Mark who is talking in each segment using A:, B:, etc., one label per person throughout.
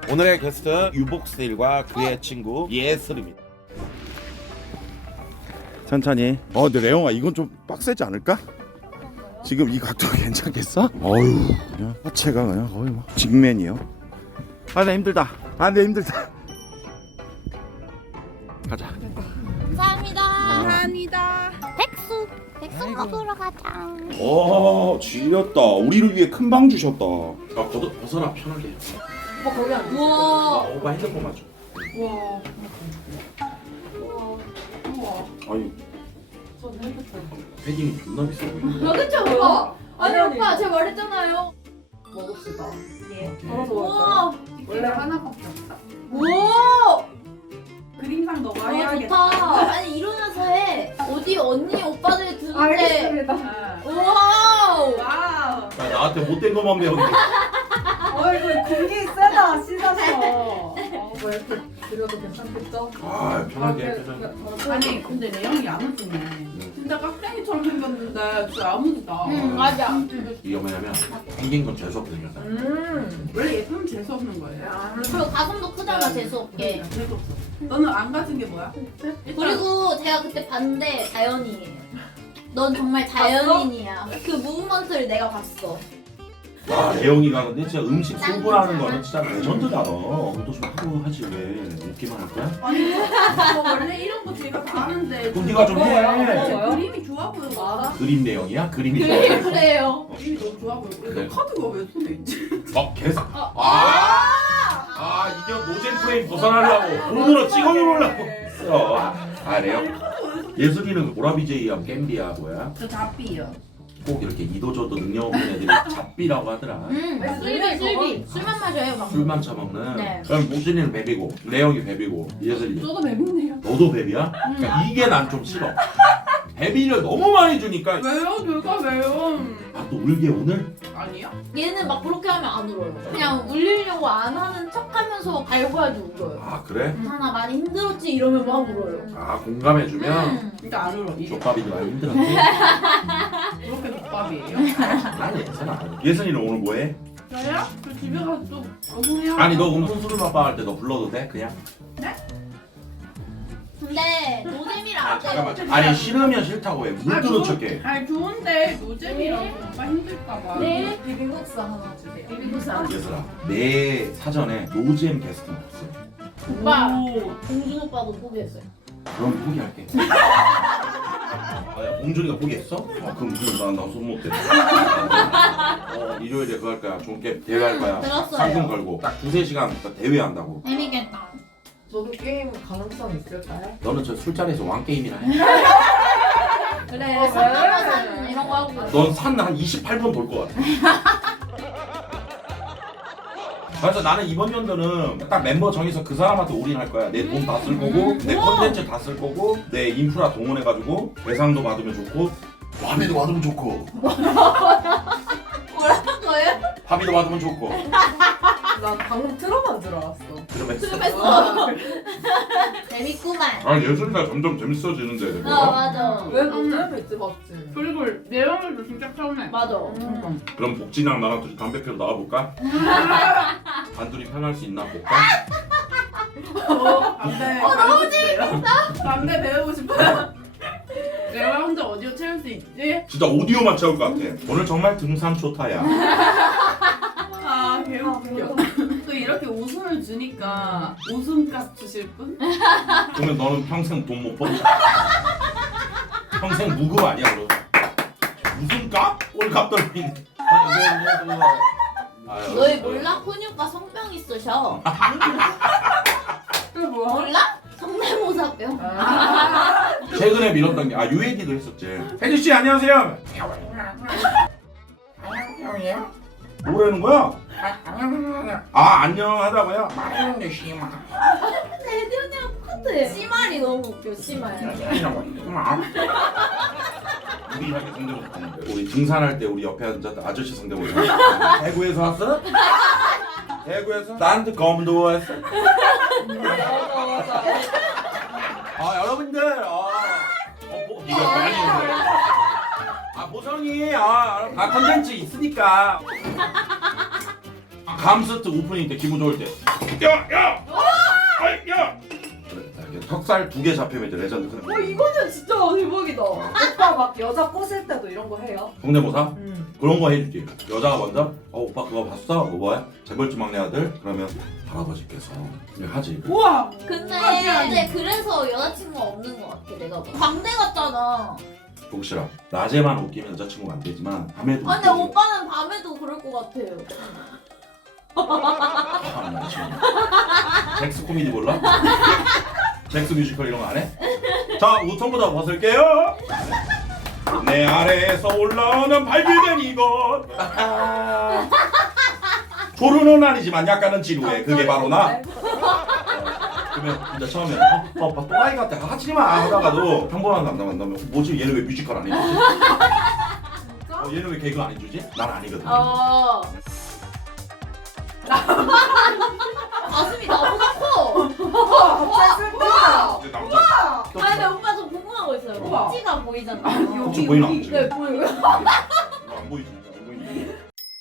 A: 오늘의 게스트 유복스일과 그의 친구 예슬입니다. 천천히. 근데 레영아 이건 좀 빡세지 않을까? 지금 이 각도 괜찮겠어? 어휴 그냥 하체가 그냥 거의 막 직맨이요. 나 힘들다. 내 힘들다. 가자.
B: 감사합니다.
C: 감사합니다.
B: 백숙 먹으러 가자.
A: 쥐렸다. 우리를 위해 큰 방 주셨다. 벗어라 편하게.
C: 오빠 거기 안
B: 우와.
A: 오빠 핸드폰만 줘.
C: 우와. 우와.
A: 아유
C: 저 핸드폰.
A: 패딩이 존나 비싸 보이네.
B: 그쵸 오빠? 아니 오빠 제가 말했잖아요.
C: 먹읍시다.
B: 예.
C: 알아서
B: 우와.
C: 먹을까요? 원래 하나밖에 없다.
B: 우와.
C: 그림상 너가
B: 와
C: 해야겠다.
B: 좋다. 아니 일어나서 해. 어디 언니 오빠들 드는데.
C: 알겠습니다.
B: 우와.
C: 와우.
A: 나한테 못된 것만 배웠네.
C: 이거 공기 세다 씻어서. 뭐 이렇게 드려도 괜찮겠죠?
A: 편하게.
C: 아니 근데 레영이 야무지네. 진짜 깍쟁이처럼 생겼는데 진짜 야무지다.
B: 맞아.
A: 이게 뭐냐면 생긴 건 재수 없으니까.
C: 원래 예쁘면 재수 없는 거예요.
B: 그리고 가슴도 크잖아 재수 없게.
C: 재수 없어. 너는 안 가진 게 뭐야?
B: 그리고 제가 그때 봤는데 자연이에요. 넌 정말 자연인이야. 그 무브먼트를 내가 봤어.
A: 대영이가 근데 진짜 음식 소분하는 거는 진짜 레전드다 너. 너도 좀 하고 하지 왜 웃기만 할 거야?
C: 아니 저 원래 이런 거 제가 다 하는데
A: 그럼 네가 좀 해.
C: 제 그림이 좋아 보여.
A: 그림 내용이야? 그림이 내용.
B: 그래요.
C: 그림이 너무 좋아 보여.
A: 그래.
C: 너 카드가 왜 손에 있지?
A: 계속. 이거 노잼 프레임 벗어나려고 돈으로 찍어 놓으려고 했어. 레영. 예술이는 보라 BJ야 겜비야 뭐야?
C: 저 잡비요.
A: 꼭 이렇게 이도저도 능력 없는 애들이 잡비라고 하더라.
B: 슬비. 술만 마셔요 막.
A: 술만 처먹는.
B: 네.
A: 그럼 모진이는 베비고, 레영이 베비고, 예슬이.
C: 저도 맵네요.
A: 너도 베비야? 그러니까 이게 난 좀 싫어. 베비를 너무 많이 주니까.
C: 왜요? 제가 왜요?
A: 또 울게 오늘?
C: 아니요?
B: 얘는 막 그렇게 하면 안 울어요. 그냥 울리려고 안 하는 척하면서 갈고야지 울어요.
A: 그래?
B: 하나 많이 힘들었지 이러면 막 울어요.
A: 공감해주면
C: 그러니까 안 울어. 이게
A: 족밥이도 많이 힘들었지?
C: 그렇게 족밥이에요?
A: 아니 예슬아. 예슬이는 오늘 뭐해?
C: 저요? 저 집에 가서 또 어성해요.
A: 아니 너 그럼 손수를 맛방 할 때 너 불러도 돼? 그냥?
B: 근데 노잼이라 안 돼요.
A: 아니 싫으면 싫다고 해. 물 뚫은 척해.
C: 아니 좋은데 노잼이라서 뭔가 힘들까봐.
B: 네.
C: 비빔국수 하나 주세요.
B: 비빔국수.
A: 예슬아 내 사전에 노잼 게스트는 없어.
B: 오빠.
C: 오.
B: 공준 오빠도 포기했어요.
A: 그럼 포기할게. 봉준이가 포기했어? 그럼 나손 못 대. 일요일에 그거 할 거야. 종게 대회 할 거야.
B: 들었어요.
A: 상금 걸고 딱 2-3시간 대회 한다고.
B: 재밌겠다.
D: 저도 게임 가능성 있을까요?
A: 너는 저 술자리에서 왕게임이나 해.
B: 그래. 상남자산 이런 거 하고.
A: 넌 산 한 28번 돌 것 같아. 그래서 나는 이번 연도는 딱 멤버 정해서 그 사람한테 올인할 거야. 내 돈 다 쓸 거고, 내 컨텐츠 다 쓸 거고, 내 인프라 동원해가지고 대상도 받으면 좋고, 화비도 받으면 좋고,
B: 뭐라고요?
A: 합의도 받으면 좋고.
D: 난 방금 트럼만 들어왔어.
A: 그러면
B: 트름했어. 재밌구만.
A: 예술이가 점점 재밌어지는데.
B: 맞아.
D: 왜 노잼 있지 맞지?
C: 그리고 내용도 진짜 처음에.
B: 맞아.
A: 그럼 복진이랑 나랑 둘이 담배 피러 나가볼까? 단둘이 편할 수 있나 볼까?
C: 담배. 너무 재밌다. 담배 배우고 싶어요. 내가 혼자 어디로 채울 수 있지?
A: 진짜 오디오만 채울 것 같아. 오늘 정말 등산 초타야.
C: 개웃겨. 또 이렇게 웃음을 주니까 웃음값 주실 분?
A: 그러면 너는 평생 돈 못 번다. 평생 무급 아니야 그럼. 무슨 값? 꼴값 떨어지네.
B: 너희 몰라? 훈이 오빠 성병 있으셔.
C: 그 뭐야?
B: 몰라? 성대모사병.
A: 최근에 밀었던 게 유해기도 했었지. 혜주씨 안녕하세요. 뭐라는 거야? 안녕 하다고요?
B: 대디 언니랑 똑같아. 씨말이 너무 웃겨. 씨말.
A: 우리하게 성대모사. 우리 등산할 때 우리 옆에 앉았던 아저씨 성대모사. 대구에서 왔어? 대구에서? 나한테 검도 왔어? 여러분들 이거 많이 보성이 컨텐츠 있으니까 감스트 오프닝 때 기분 좋을 때. 야! 아이 야! 이렇게 턱살 2개 잡히면 이제 레전드.
D: 이거는 진짜 대박이다. 오빠 막 여자 꼬실 때도 이런 거 해요?
A: 성대모사?
D: 응.
A: 그런 거 해주지. 여자가 먼저 오빠 그거 봤어? 뭐 뭐야? 재벌집 막내 아들? 그러면 할아버지께서 그냥 하지.
C: 우와.
B: 근데 그래서 여자친구가 없는 것 같아 내가 봐. 광대 같잖아.
A: 복실아 낮에만 웃기면 여자친구가 안 되지만 밤에도
B: 아니 근데 오빠는 밤에도 그럴 것 같아요.
A: 잭스 코미디 몰라? 잭스 뮤지컬 이런 거 안 해? 자 우통부터 벗을게요. 내 아래에서 올라오는 발기된 이것. 조르는 아니지만 약간은 지루해. 그게 바로 나. 그러면 진짜 처음에 오빠 또라이 같아 하지마 하다가도 평범한 남자 만나면 뭐지 얘는 왜 뮤지컬 안 해주지? 얘는 왜 개그 안 해주지? 난 아니거든.
B: 가슴이 나보다 커.
D: 갑자기 슬프다.
A: 근데 남자
B: 아니 근데 오빠 저 궁금한 거 있어요.
C: 우와.
B: 꼭지가 보이잖아요.
A: 혹시 보이나 안 보이지?
B: 네 보여요.
A: 안 보이지? 안 보이지?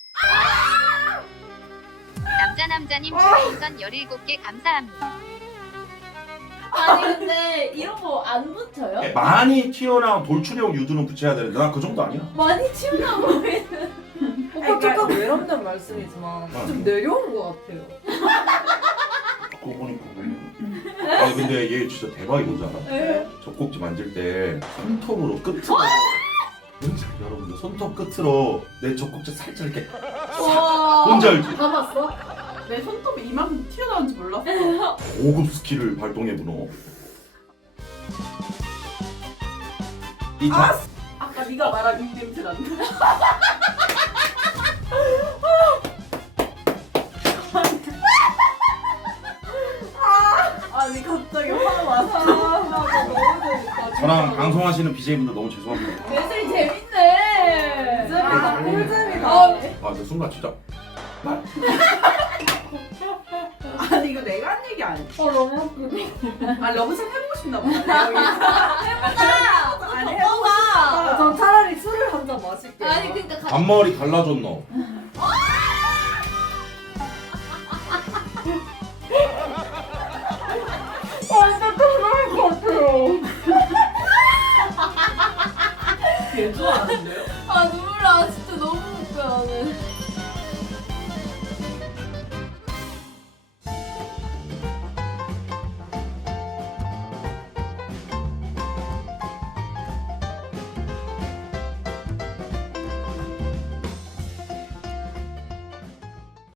E: 남자님 별풍선 17개 감사합니다.
B: 아니 근데 이런 거 안 붙여요?
A: 많이 튀어나온 돌출형 유두는 붙여야 되는데 난 그 정도 아니야.
B: 많이 튀어나 보이는.
D: 오빠 조금 외롭는 말씀이지만 좀 내려온 것 같아요.
A: 그거 보니까 아니 근데 얘 진짜 대박이 뭔지 알아? 젖꼭지 만질 때 손톱으로 끝으로 여러분들 손톱 끝으로 내 젖꼭지 살짝 이렇게
B: 와.
A: 뭔지 알지?
B: 담았어?
C: 내 손톱이 이만큼 튀어나온지 몰랐어.
A: 고급 스킬을 발동해보 너. 이 자,
C: 아까 네가 말한 이 냄새 난다. 아니 갑자기 화가 왔어.
A: 저랑 방송하시는 BJ분들 너무 죄송합니다.
B: 매슬이 재밌네.
D: 꿀잼이다, 꿀잼이다.
A: 아 근데 순간 진짜
C: 아니 이거 내가 한 얘기 아니야.
B: 너무 웃기네.
C: 아 러브샷 해보고 싶나 보다.
B: 아니
C: 해보고
B: 해봐.
D: 전 차라리 술을 한 잔 마실게요.
B: 아니 그러니까
A: 앞머리 갈라줬노.
D: 완전 그럴 것 같아요.
C: 개 좋아하는데요?